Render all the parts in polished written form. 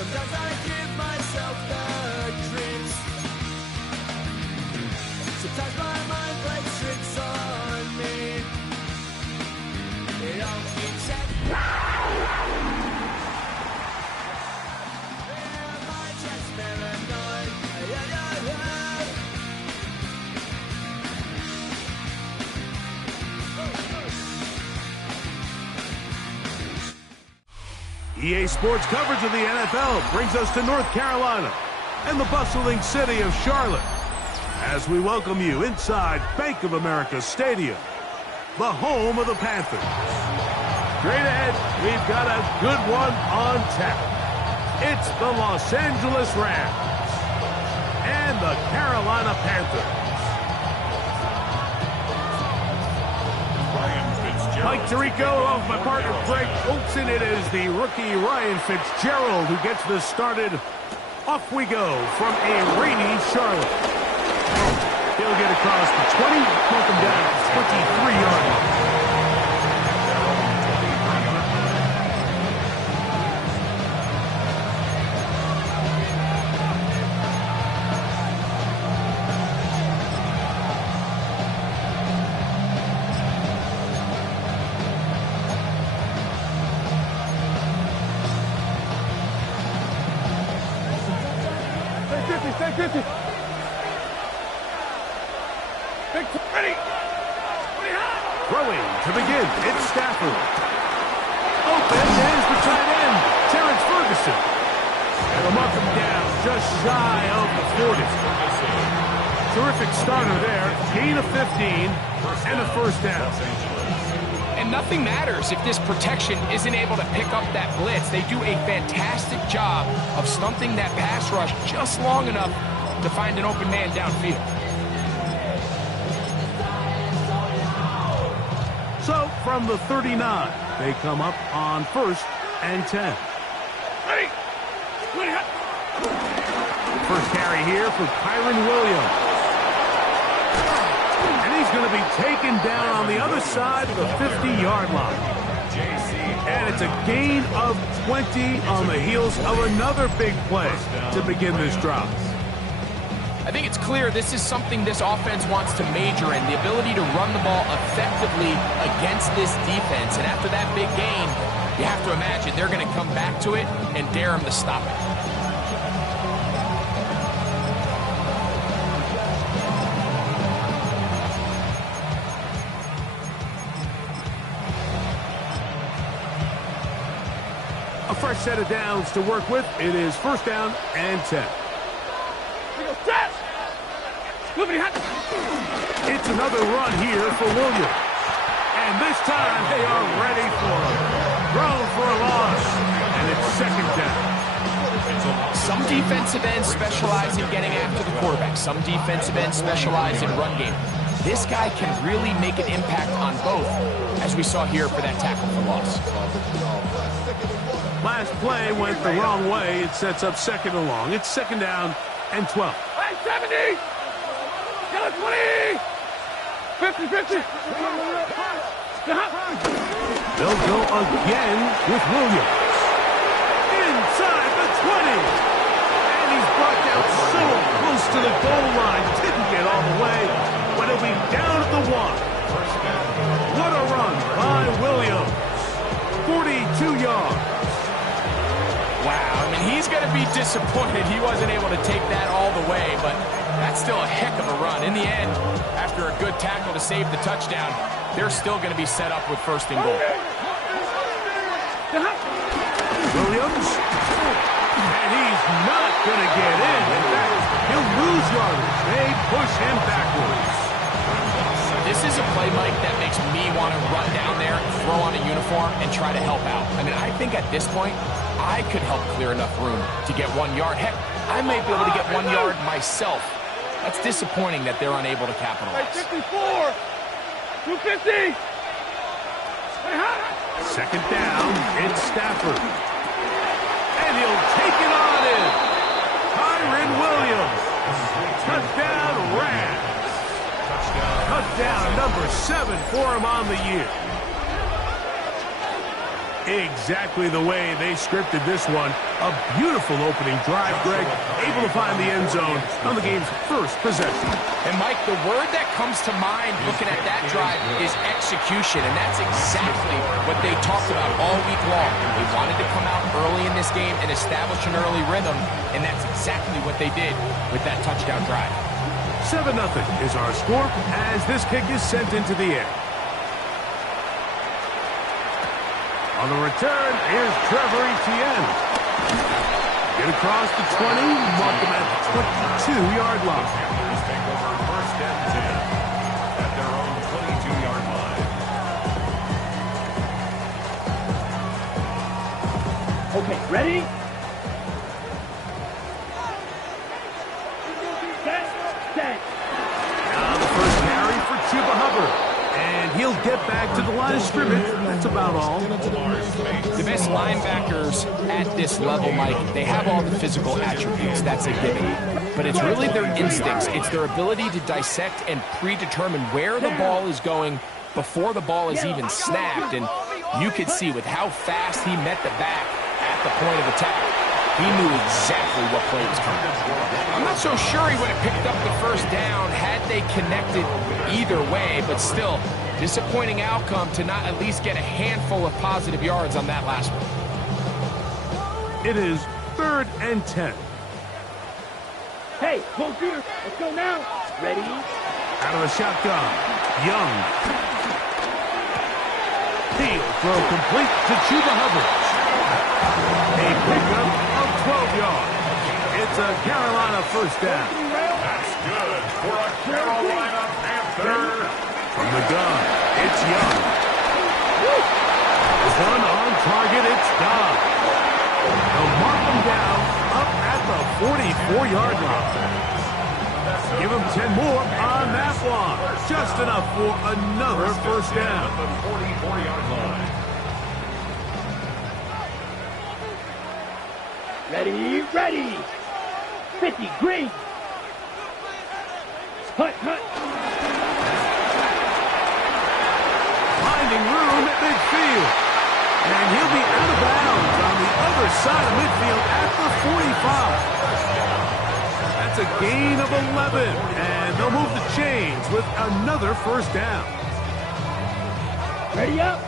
Sometimes I give myself the creeps. Sometimes my mind plays tricks on me. It all keeps happening. Am I just paranoid? EA Sports coverage of the NFL brings us to North Carolina and the bustling city of Charlotte as we welcome you inside Bank of America Stadium, the home of the Panthers. Straight ahead, we've got a good one on tap. It's the Los Angeles Rams and the Carolina Panthers. Mike Tirico, along with my partner Greg Olson. It is the rookie Ryan Fitzgerald who gets this started. Off we go from a rainy Charlotte. He'll get across the 20, welcome down to the 23-yard line. Throwing to begin, it's Stafford. Open is the tight end, Terrence Ferguson. And they'll mark him down just shy of the 40. Terrific starter there, gain of 15 and a first down. And nothing matters if this protection isn't able to pick up that blitz. They do a fantastic job of stunting that pass rush just long enough to find an open man downfield. So, from the 39, they come up on 1st and 10. First carry here for Kyron Williams. And he's going to be taken down on the other side of the 50-yard line. And it's a gain of 20 on the heels of another big play to begin this drive. I think it's clear this is something this offense wants to major in, the ability to run the ball effectively against this defense. And after that big gain, you have to imagine they're going to come back to it and dare him to stop it. A fresh set of downs to work with. It is 1st down and 10. It's another run here for Williams. And this time they are ready for him. Thrown for a loss. And it's 2nd down. Some defensive ends specialize in getting after the quarterback. Some defensive ends specialize in run game. This guy can really make an impact on both, as we saw here for that tackle for loss. Last play went the wrong way. It sets up 2nd and long. It's 2nd down and 12. 70! 20! 50, 50! They'll go again with Williams. Inside the 20. And he's brought down so close to the goal line. Didn't get all the way, but he'll be down at the 1. What a run by Williams. 42 yards. Wow, I mean, he's going to be disappointed he wasn't able to take that all the way, but that's still a heck of a run. In the end, after a good tackle to save the touchdown, they're still going to be set up with 1st and goal. Williams, and he's not going to get in. In fact, he'll lose yardage. They push him backwards. This is a play, Mike, that makes me want to run down there, throw on a uniform, and try to help out. I mean, I think at this point, I could help clear enough room to get 1 yard. Heck, I might be able to get 1 yard myself. That's disappointing that they're unable to capitalize. 54! 250! 2nd down, it's Stafford. And he'll take it on in. Kyron Williams. Touchdown, Rams. Touchdown number 7 for him on the year. Exactly the way they scripted this one. A beautiful opening drive, Greg. Able to find the end zone on the game's first possession. And, Mike, the word that comes to mind looking at that drive is execution, and that's exactly what they talked about all week long. They wanted to come out early in this game and establish an early rhythm, and that's exactly what they did with that touchdown drive. 7-0 is our score as this kick is sent into the air. On the return, here's Trevor Etienne. Get across the 20, mark him at the 22-yard line. Take over first and 10 at their own 22-yard line. Okay, ready? Set. Now the first carry for Chuba Hubbard. And he'll get back to the line of scrimmage. That's about all. The best linebackers at this level, Mike, they have all the physical attributes. That's a given. But it's really their instincts. It's their ability to dissect and predetermine where the ball is going before the ball is even snapped. And you could see with how fast he met the back at the point of attack, he knew exactly what play was coming. I'm not so sure he would have picked up the first down had they connected either way, but still, disappointing outcome to not at least get a handful of positive yards on that last one. It is 3rd and 10. Hey, go shooter. Let's go now. Ready? Out of the shotgun, Young. He'll throw complete to Chuba Hubbard. A pickup of 12 yards. It's a Carolina first down. That's good for a Carolina Panther. From the gun, it's Young. One on target, it's Dodd. They'll mark him down up at the 44-yard line. Give him 10 more on that one. Just enough for another first down. The 44-yard line. Ready, ready. 50, green. Hut, hut. Finding room at midfield. And he'll be out of bounds on the other side of midfield at the 45. That's a gain of 11. And they'll move the chains with another first down. Ready up.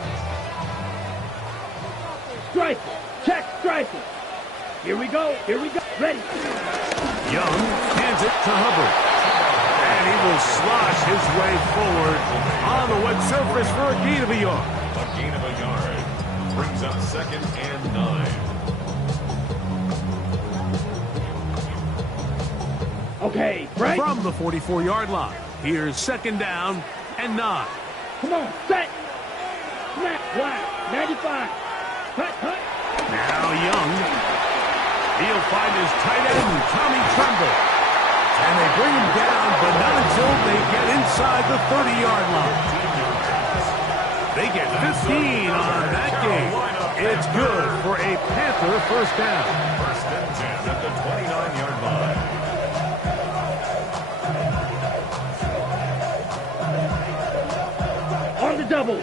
Strike. Check striker. Here we go. Here we go. Ready. Young hands it to Hubbard. And he will slosh his way forward on the wet surface for a gain of a yard. A gain of a yard. Brings up 2nd and 9. Okay, right. From the 44-yard line, here's 2nd down and 9. Come on, set. Snap, black, 95. Hut, hut. Now Young. He'll find his tight end, Tommy Tremble. And they bring him down, but not until they get inside the 30-yard line. They get 15 on that game. It's good for a Panther first down. First and 10 at the 29-yard line. On the double.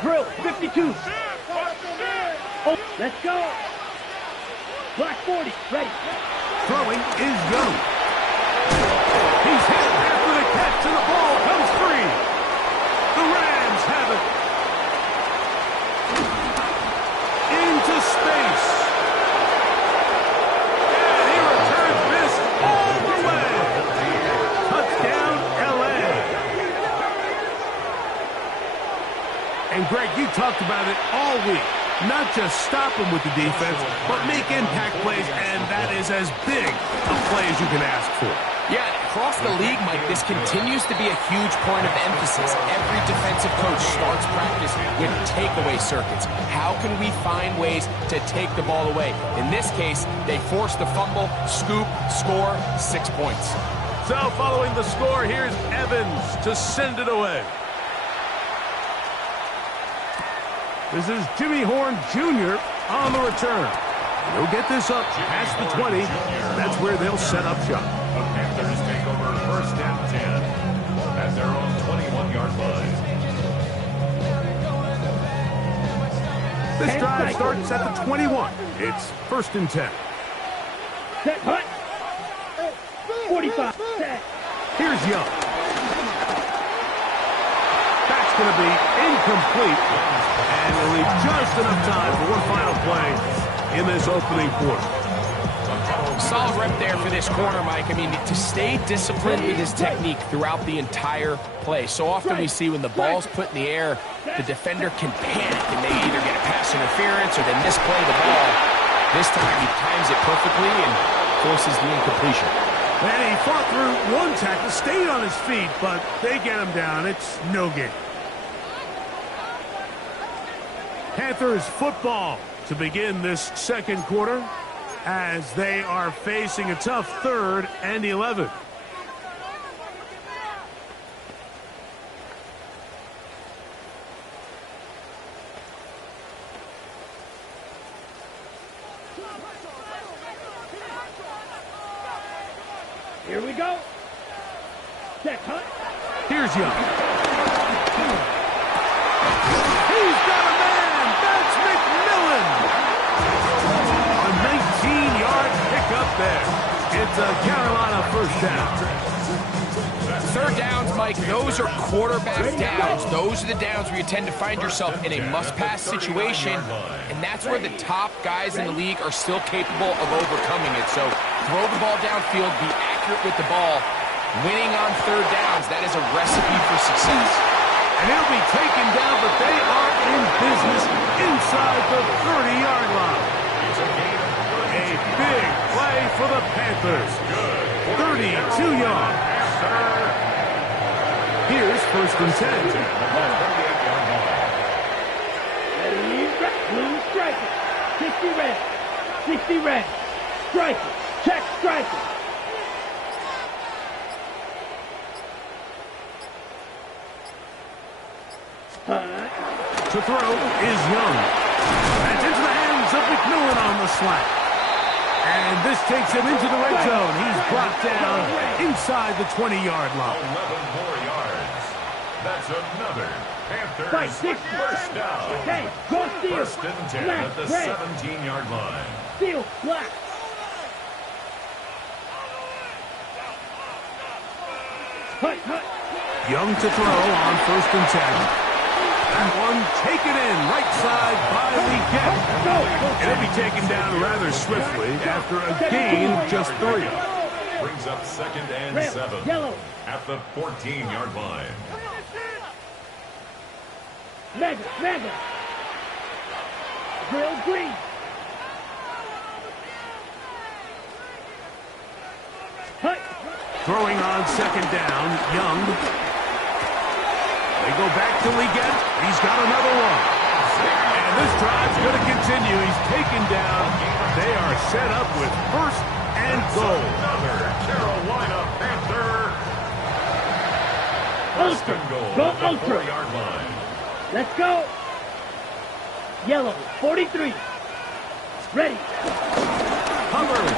Drill, 52. Oh, let's go. Black 40, ready. Throwing is Young. He's hit after the catch, and the ball comes free. The Rams have it. Into space. And he returns this all the way. Touchdown, L.A. And Greg, you talked about it all week. Not just stop him with the defense, but make impact plays, and that is as big a play as you can ask for. Yeah, across the league, Mike, this continues to be a huge point of emphasis. Every defensive coach starts practice with takeaway circuits. How can we find ways to take the ball away? In this case, they forced the fumble, scoop, score, 6 points. So following the score, here's Evans to send it away. This is Jimmy Horn Jr. on the return. He'll get this up past the 20. That's where they'll set up shop. The Panthers take over first and 10 at their This drive starts at the 21. It's 1st and 10. Set, hut. 45. Set. Here's Young. That's going to be incomplete. And we'll leave just enough time for one final play in this opening quarter. Solid rep there for this corner, Mike. I mean, to stay disciplined with his technique throughout the entire play. So often we see when the ball's put in the air, the defender can panic and they either get a pass interference or they misplay the ball. This time he times it perfectly and forces the incompletion. And he fought through one tackle, stayed on his feet, but they get him down. It's no gain. Panthers football to begin this second quarter as they are facing a tough 3rd and 11. Here we go. Set, hut. Here's Young. He's got a man. That's McMillan. A 19-yard pickup there. It's a Carolina 1st down. 3rd downs, Mike, those are quarterback downs. Those are the downs where you tend to find yourself in a must-pass situation, and that's where the top guys in the league are still capable of overcoming it. So throw the ball downfield, be accurate with the ball. Winning on 3rd downs, that is a recipe for success. And he'll be taken down, but they are in business inside the 30-yard line. A big play for the Panthers. 32 yards. Here's 1st and 10. Ready, blue striker. 60 red. 60 red. Striker. Check striker. To throw is Young. That's into the hands of McMillan on the slant. And this takes him into the red zone. He's brought down inside the 20-yard line. 11 more yards. That's another Fight, Panthers 60. 1st down. Okay, go steal. 1st and 10 Black, at the red. 17-yard line. Steal, black. Hut, hut. Young to throw on 1st and 10. That one taken in right side by Leggett. And it'll be taken down rather swiftly after a gain of just 3. Brings up 2nd and 7 Yellow. at the 14-yard line. Mega, mega. Grill green. Hut. Throwing on 2nd down, Young. They go back to Leggett. He's got another one. And this drive's going to continue. He's taken down. They are set up with 1st and goal. Another Carolina Panther. Ultra. Go At the ultra. 4-yard line. Let's go. Yellow, 43. Ready. Hubbard.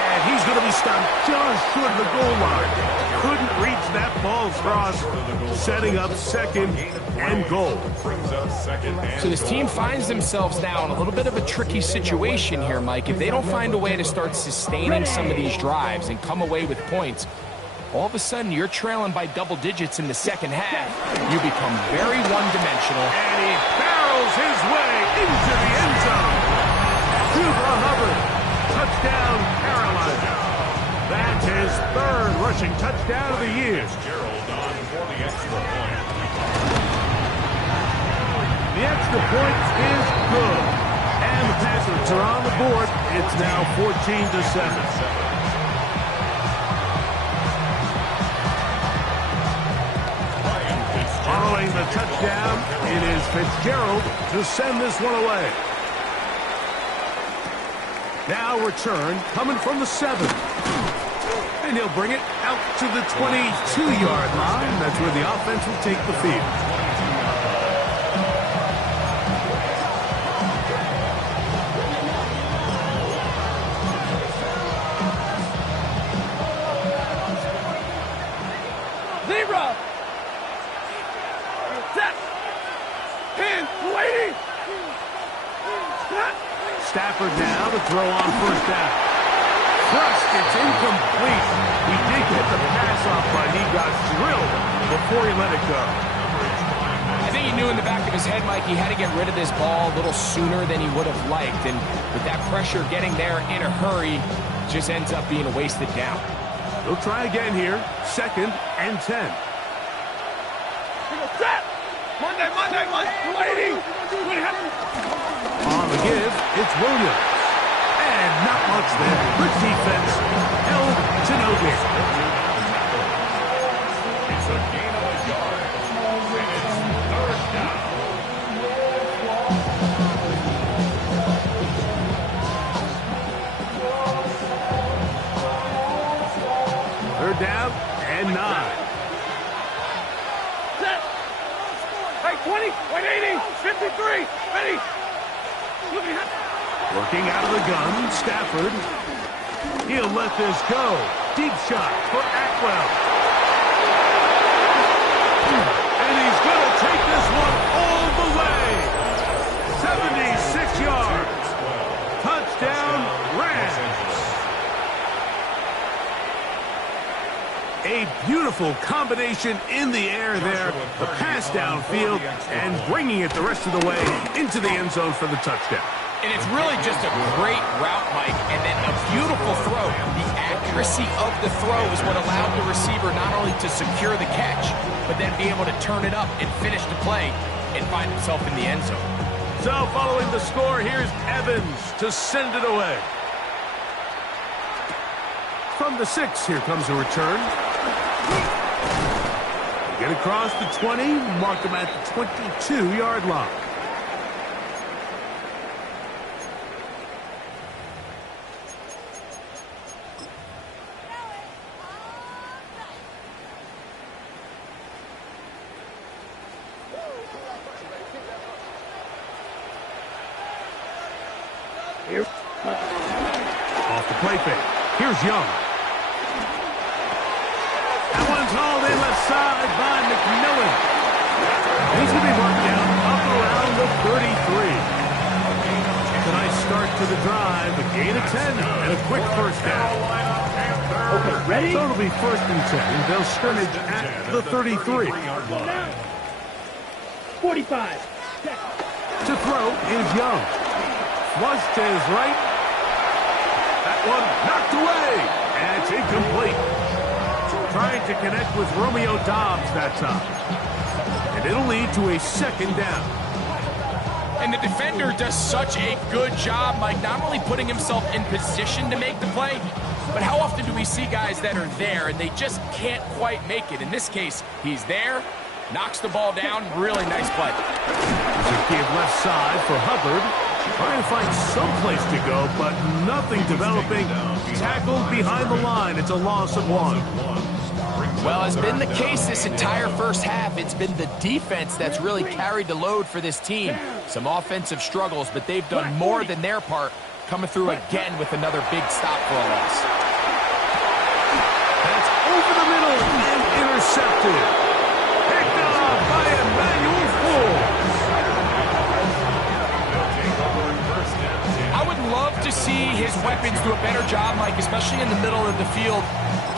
And he's going to be stopped just short of the goal line. Couldn't reach that ball across, setting up 2nd and goal. Brings up 2nd and So this team finds themselves now in a little bit of a tricky situation here, Mike. If they don't find a way to start sustaining some of these drives and come away with points, all of a sudden you're trailing by double digits in the 2nd half. You become very one-dimensional. And he barrels his way into the end zone. Cuba Hubbard. Touchdown, Carolina. That's his 3rd rushing touchdown of the year. Gerald on for the extra point. The extra point is good. And the Panthers are on the board. It's now 14-7. Following the touchdown, it is Fitzgerald to send this one away. Now return coming from the 7. And he'll bring it out to the 22-yard line. That's where the offense will take the field. Zero. Set. Hands waiting. Stafford now to throw on first down. Thrust, it's incomplete. He did get the pass off, but he got drilled before he let it go. I think he knew in the back of his head, Mike, he had to get rid of this ball a little sooner than he would have liked. And with that pressure getting there in a hurry, just ends up being a wasted down. They'll try again here. 2nd and 10. Monday. Waiting. On the give, it's Williams. And not much there. Good defense. Held to no gain. It's a gain of a yard. And it's 3rd down. Third down and 9. Set. Hey, 20. Wait, 80. 53. Ready. Working out of the gun, Stafford. He'll let this go. Deep shot for Atwell. And he's going to take this one all the way. 76 yards. Touchdown, Rams. A beautiful combination in the air there. The pass downfield and bringing it the rest of the way into the end zone for the touchdown. And it's really just a great route, Mike, and then a beautiful throw. The accuracy of the throw is what allowed the receiver not only to secure the catch, but then be able to turn it up and finish the play and find himself in the end zone. So following the score, here's Evans to send it away. From the 6, here comes a return. Get across the 20, mark him at the 22-yard line. Off the play fake. Here's Young. That one's hauled in left side by McMillan. He's going to be marked down up around the 33. A nice start to the drive. A gain of 10 and a quick first down. Okay, ready? So it'll be 1st and 10. They'll scrimmage at the 33. 45. To throw is Young. Flush to his right. That one knocked away. And it's incomplete. Trying to connect with Romeo Doubs that time. And it'll lead to a 2nd down. And the defender does such a good job, Mike, not only putting himself in position to make the play, but how often do we see guys that are there and they just can't quite make it? In this case, he's there, knocks the ball down, really nice play. There's a give left side for Hubbard. Trying to find some place to go, but nothing developing. Tackled behind the line. It's a loss of 1. Well, it's been the case this entire first half. It's been the defense that's really carried the load for this team. Some offensive struggles, but they've done more than their part, coming through again with another big stop for a loss. That's over the middle and intercepted. Picked off by Emmanuel Forbes. I would love to see his weapons do a better job, Mike, especially in the middle of the field,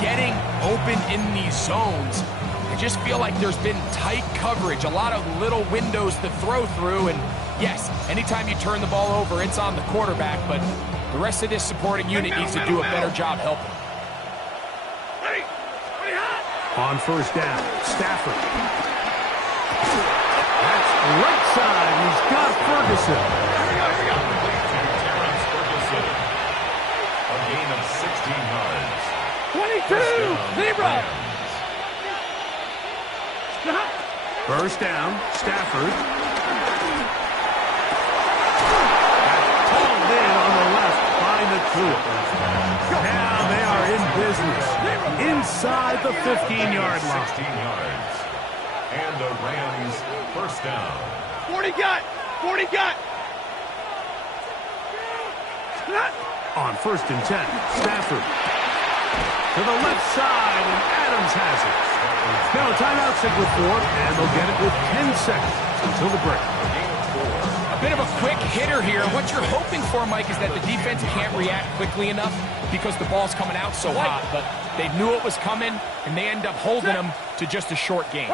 getting open in these zones. I just feel like there's been tight coverage, a lot of little windows to throw through, and yes, anytime you turn the ball over, it's on the quarterback, but the rest of this supporting unit needs to do a better job helping. On first down, Stafford. That's right side. He's got Ferguson. A gain of 16 yards. 22. Zebra. First down, Stafford. That's pulled in on the left by McClure. Now they are in business. Inside the 15-yard line. 16 yards. And the Rams first down. 40 got. 40 got. On 1st and 10, Stafford. To the left side, and Adams has it. Now a timeout signal for him, and they'll get it with 10 seconds until the break. A bit of a quick hitter here. What you're hoping for, Mike, is that the defense can't react quickly enough because the ball's coming out so hot. But they knew it was coming, and they end up holding them to just a short game.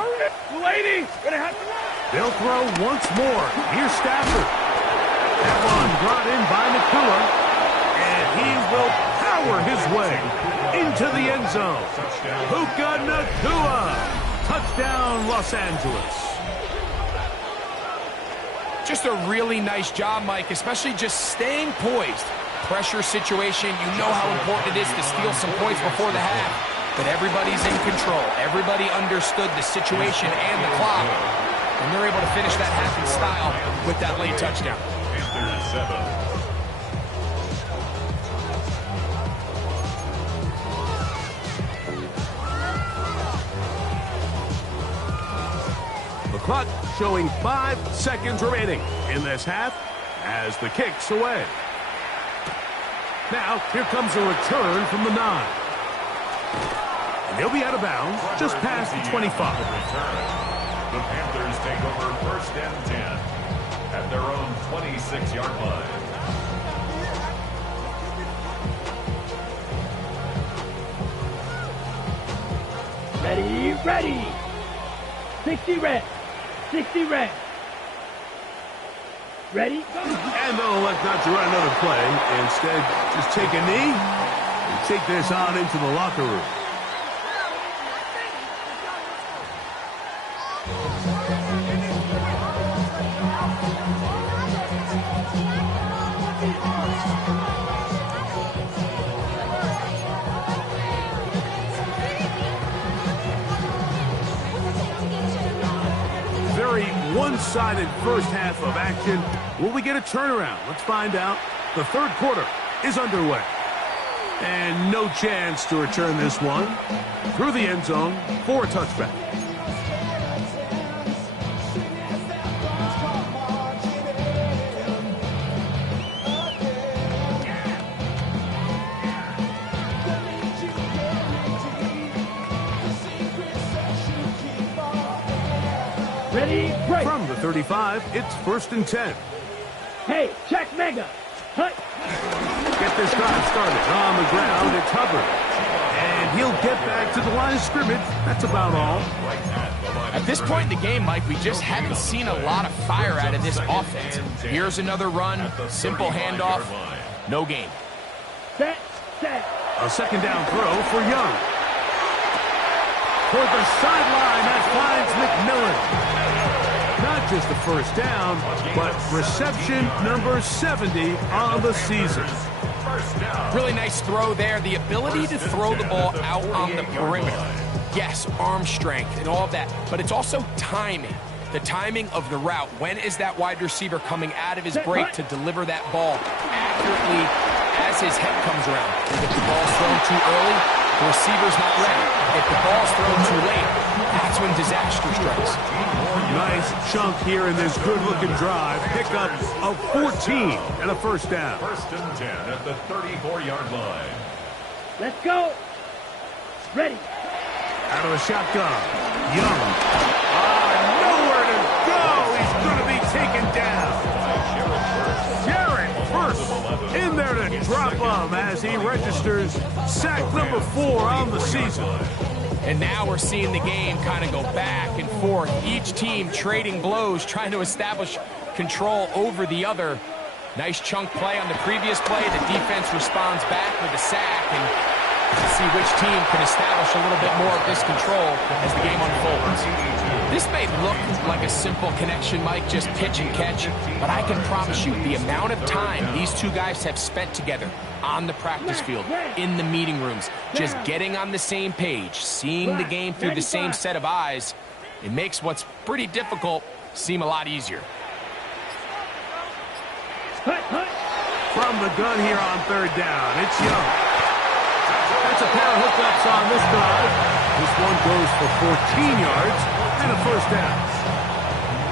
Lady, gonna have to... They'll throw once more. Here's Stafford. That one brought in by Nakua, and he will power his way into the end zone. Puka Nakua. Touchdown, Los Angeles. Just a really nice job, Mike, especially just staying poised. Pressure situation, you know how important it is to steal some points before the half. But everybody's in control. Everybody understood the situation and the clock. And they're able to finish that half in style with that late touchdown. The clock showing 5 seconds remaining in this half as the kick's away. Now, here comes a return from the 9. And he'll be out of bounds just past the 25. The Panthers take over 1st and 10 at their own 26-yard line. Ready, ready. 60 red. 60 red. Ready? Go. And they'll elect not to run another play. Instead, just take a knee and take this on into the locker room. Very one-sided first half of action. Will we get a turnaround? Let's find out. The third quarter is underway. And no chance to return this one through the end zone for a touchback. Ready, break. From the 35, it's 1st and 10. Hey, check mega. Hut. Get this drive started on the ground. It's Hubbard. And he'll get back to the line of scrimmage. That's about all. At this point in the game, Mike, we just haven't seen a lot of fire out of this offense. Here's another run, simple handoff, no gain. Set. A second down throw for Young. Toward the sideline, that finds McMillan. Not just a first down, but reception number 70 on the season. Really nice throw there. The ability to throw the ball out on the perimeter. Yes, arm strength and all of that, but it's also timing. The timing of the route. When is that wide receiver coming out of his break to deliver that ball accurately as his head comes around? If the ball's thrown too early, the receiver's not ready. If the ball's thrown too late, that's when disaster strikes. Nice chunk here in this good-looking drive. Pickup of 14 and a first down. 1st and 10 at the 34-yard line. Let's go. Ready. Out of the shotgun. Young. Nowhere to go. He's going to be taken down. Jared first in there to drop him as he registers sack number 4 on the season. And now we're seeing the game kind of go back and forth. Each team trading blows, trying to establish control over the other. Nice chunk play on the previous play. The defense responds back with a sack, and let's see which team can establish a little bit more of this control as the game unfolds. This may look like a simple connection, Mike, just pitch and catch, but I can promise you the amount of time these two guys have spent together on the practice field, in the meeting rooms, just getting on the same page, seeing the game through the same set of eyes, it makes what's pretty difficult seem a lot easier. From the gun here on 3rd down, it's Young. That's a pair of hookups on this drive. This one goes for 14 yards and a first down.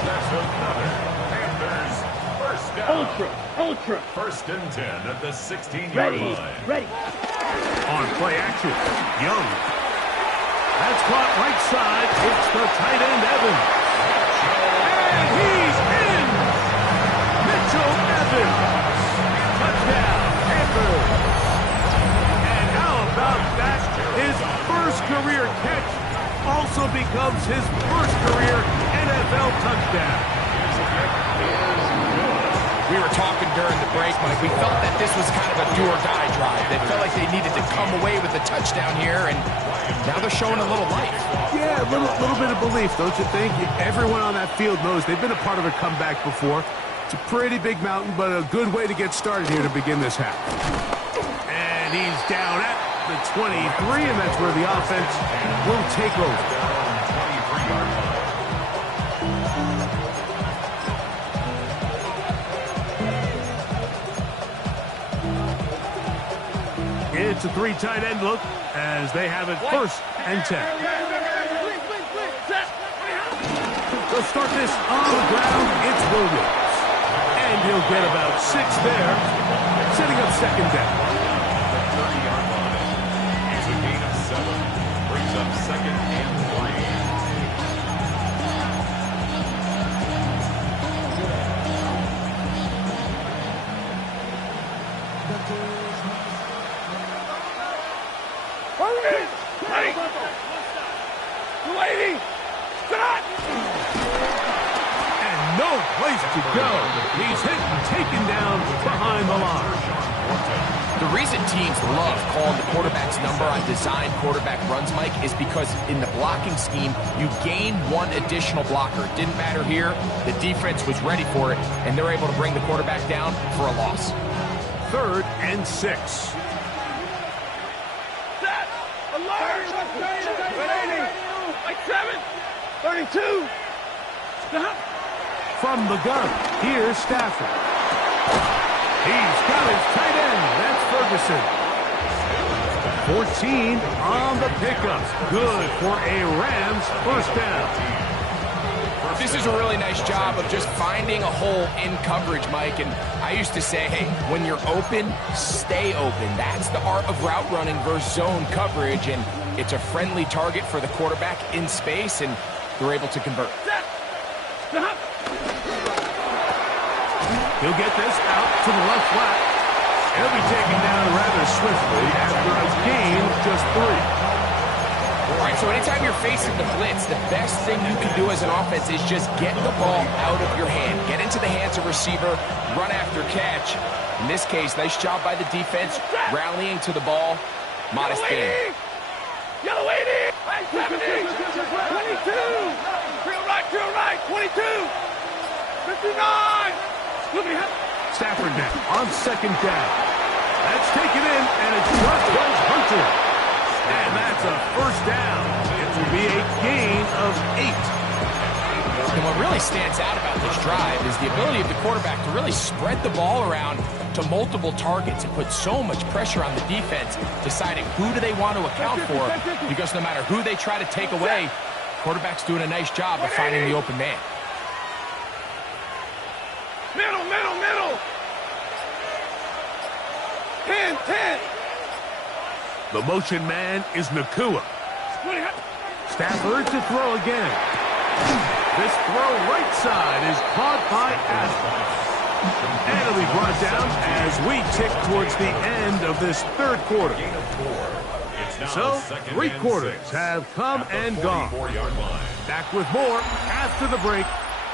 That's another Panthers first down. Ultra. 1st and 10 at the 16-yard line. Ready. On play action, Young. That's caught right side. It's the tight end, Evans. And he's in! career catch also becomes his first career NFL touchdown. We were talking during the break, Mike. We felt that this was kind of a do-or-die drive. They felt like they needed to come away with a touchdown here, and now they're showing a little life. Yeah, a little bit of belief, don't you think? Everyone on that field knows they've been a part of a comeback before. It's a pretty big mountain, but a good way to get started here to begin this half. And he's down at the 23, and that's where the offense will take over. It's a three tight end look as they have it 1st and 10. They'll start this on the ground. It's Williams. And he'll get about 6 there, setting up 2nd down. The 30-yard line. It's a gain of 7. Brings up 2nd and 3. Ready. 280. Stop. And no place to go. He's hit and taken down behind the line. The reason teams love calling the quarterback's number on designed quarterback runs, Mike, is because in the blocking scheme, you gain 1 additional blocker. It didn't matter here. The defense was ready for it, and they're able to bring the quarterback down for a loss. 3rd and 6. Alert! 180. Like 7. 32. Stop. From the gun, here's Stafford. He's got his tight end. That's Ferguson. 14 on the pickup. Good for a Rams 1st down. This is a really nice job of just finding a hole in coverage, Mike. And I used to say, hey, when you're open, stay open. That's the art of route running versus zone coverage. And it's a friendly target for the quarterback in space, and they're able to convert. He'll get this out to the left flat. He'll be taken down rather swiftly after a gain of just 3. All right, so anytime you're facing the blitz, the best thing you can do as an offense is just get the ball out of your hand. Get into the hands of receiver, run after catch. In this case, nice job by the defense, rallying to the ball. Modest gain. Yellow 80. 70. 22. Drill right. 22. 59. Stafford now on 2nd down. That's taken in, and it's just goes Hunter. And that's a 1st down. It will be a gain of 8. And what really stands out about this drive is the ability of the quarterback to really spread the ball around to multiple targets and put so much pressure on the defense, deciding who do they want to account for, because no matter who they try to take away, quarterback's doing a nice job of finding the open man. Middle. 10. The motion man is Nakua. Stafford to throw again. This throw right side is caught by Adams. And it'll be brought down as we tick towards the end of this 3rd quarter. So, 3 quarters have come and gone. Back with more after the break.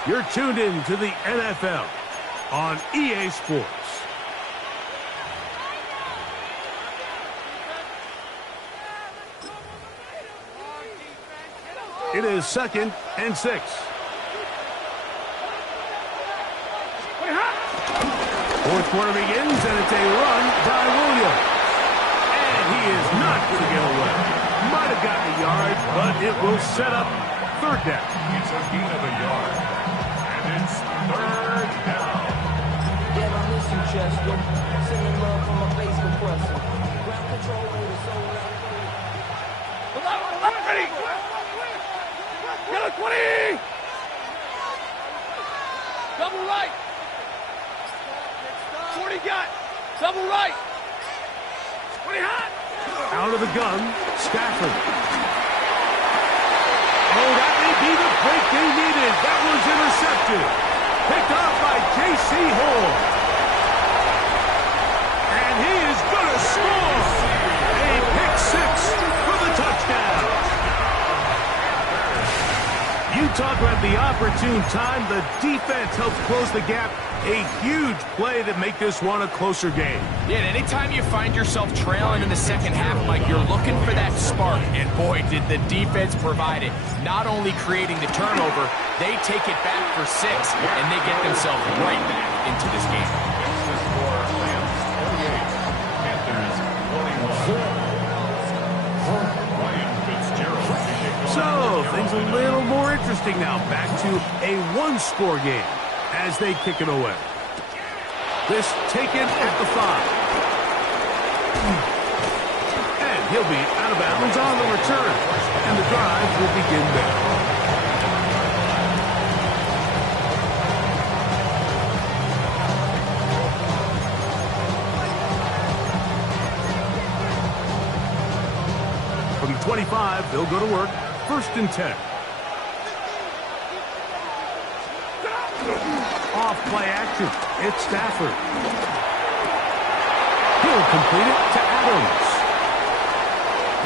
You're tuned in to the NFL on EA Sports. It is 2nd and 6. 4th quarter begins, and it's a run by Williams. And he is not going to get away. Might have gotten a yard, but it will set up 3rd down. It's a gain of a yard. And it's 3rd down. Yeah, I miss you, Chester. Sending love from my face compressor. Ground control with a soul. Ready. Yellow 20. Double right. 40 got. Double right. 20 hot. Out of the gun, Stafford. Oh, that may be the break they needed. That was intercepted. Picked off by J.C. Hall. And he is going to score. A pick 6 for the touchdown. talk about the opportune time. The defense helps close the gap. A huge play to make this one a closer game. Yeah, and anytime you find yourself trailing in the second half, Mike, you're looking for that spark. And boy, did the defense provide it. Not only creating the turnover, they take it back for 6, and they get themselves right back into this game. The score, Rams 48, Panthers 21. Ryan Fitzgerald. So, things a little more interesting now. Back to a one-score game as they kick it away. This taken at the 5. And he'll be out of bounds on the return. And the drive will begin there. From the 25, they'll go to work. 1st and 10. Off play action. It's Stafford. He'll complete it to Adams.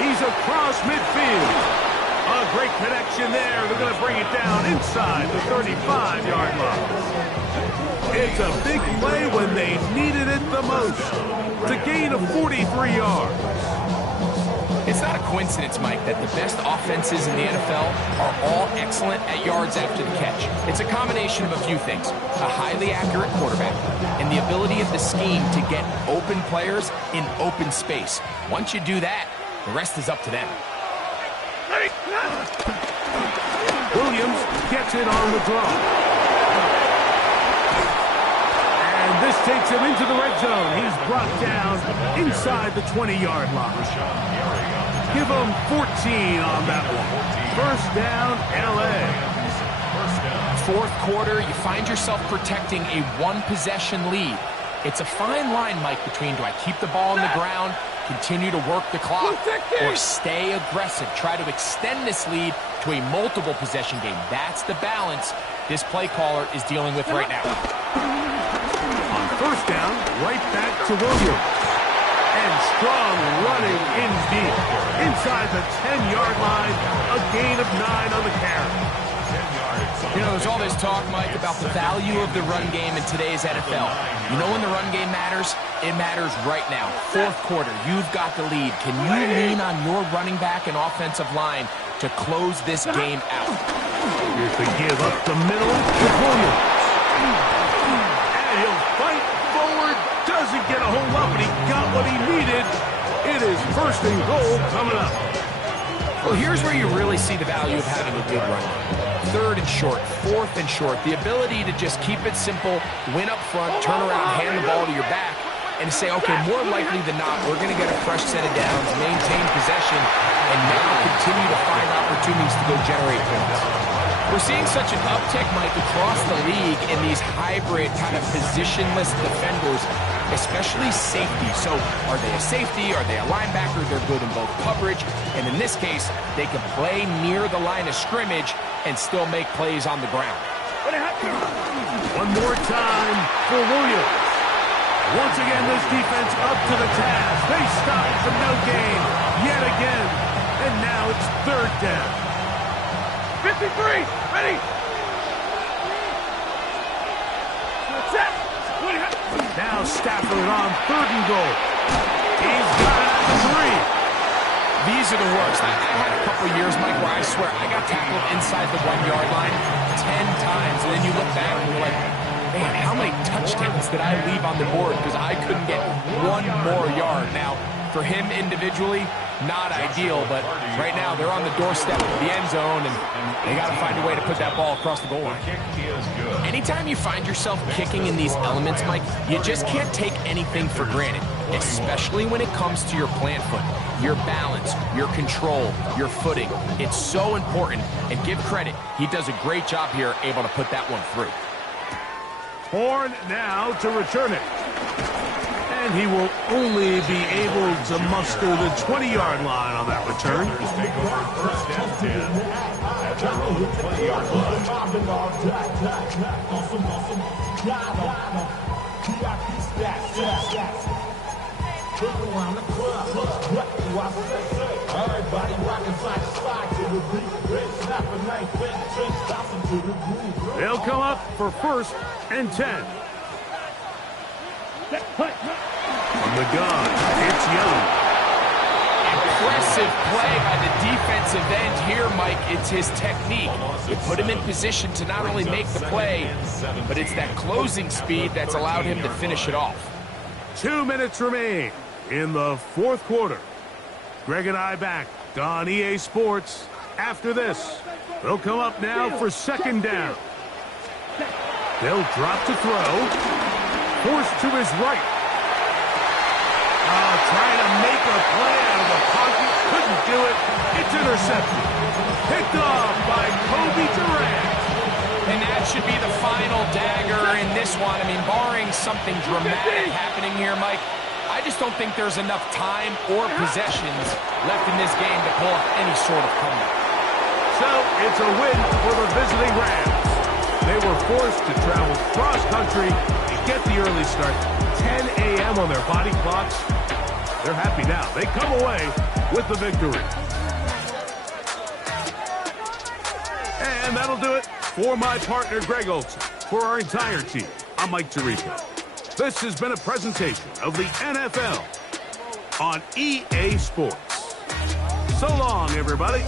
He's across midfield. A great connection there. They're going to bring it down inside the 35-yard line. It's a big play when they needed it the most. To gain of 43 yards. It's not a coincidence, Mike, that the best offenses in the NFL are all excellent at yards after the catch. It's a combination of a few things. A highly accurate quarterback and the ability of the scheme to get open players in open space. Once you do that, the rest is up to them. Williams gets it on the draw. And this takes him into the red zone. He's brought down inside the 20-yard line. Give him 14 on that one. 1st down, L.A. 4th quarter, you find yourself protecting a one-possession lead. It's a fine line, Mike, between do I keep the ball on the ground, continue to work the clock, or stay aggressive, try to extend this lead to a multiple possession game. That's the balance this play caller is dealing with right now. On 1st down, right back to Williams. And strong running in deep. Inside the 10-yard line, a gain of 9 on the carry. You know, there's all this talk, Mike, about the value of the run game in today's NFL. You know when the run game matters? It matters right now. 4th quarter, you've got the lead. Can you lean on your running back and offensive line to close this game out? Here's the give up the middle to Williams. And he'll fight forward. Doesn't get a whole lot, but he got what he needed. It is 1st and goal coming up. Well, here's where you really see the value of having a good run. 3rd and short, 4th and short. The ability to just keep it simple, win up front, turn around, hand the ball to your back, and say, okay, more likely than not, we're going to get a fresh set of downs, maintain possession, and now continue to find opportunities to go generate points. We're seeing such an uptick, Mike, across the league in these hybrid kind of positionless defenders, especially safety. So are they a safety? Are they a linebacker? They're good in both coverage. And in this case, they can play near the line of scrimmage and still make plays on the ground. One more time for Williams. Once again, this defense up to the task. They stop for no gain yet again. And now it's 3rd down. 53, ready. Now Stafford on 3rd and goal. He's got it at the 3. These are the worst. I had a couple of years, Mike, where I swear I got tackled inside the 1-yard line 10 times. And then you look back and you're like, man, how many touchdowns did I leave on the board because I couldn't get one more yard? Now, for him individually, not ideal, but right now they're on the doorstep of the end zone, and they got to find a way to put that ball across the goal line. Anytime you find yourself kicking in these elements, Mike, you just can't take anything for granted, especially when it comes to your plant foot, your balance, your control, your footing. It's so important, and give credit. He does a great job here able to put that one through. Horn now to return it. And he will only be able to muster the 20-yard line on that return. Take over 1st and 10 at their own 20-yard line. Everybody rockin' side to side to the beat. Red snapper, 9 feet, They'll come up for 1st and 10. From the gun, it's Young. Impressive play by the defensive end here, Mike. It's his technique. It put him in position to not only make the play, but it's that closing speed that's allowed him to finish it off. 2 minutes remain in the 4th quarter. Greg and I back on EA Sports. After this, they'll come up now for 2nd down. They'll drop to throw. Forced to his right. Trying to make a play out of the pocket. Couldn't do it. It's intercepted. Picked off by Kobe Durant. And that should be the final dagger in this one. I mean, barring something dramatic happening here, Mike, I just don't think there's enough time or possessions left in this game to pull off any sort of comeback. So it's a win for the visiting Rams. They were forced to travel cross-country and get the early start. 10 a.m. on their body clocks. They're happy now. They come away with the victory. And that'll do it for my partner, Greg Olson. For our entire team, I'm Mike Tirico. This has been a presentation of the NFL on EA Sports. So long, everybody.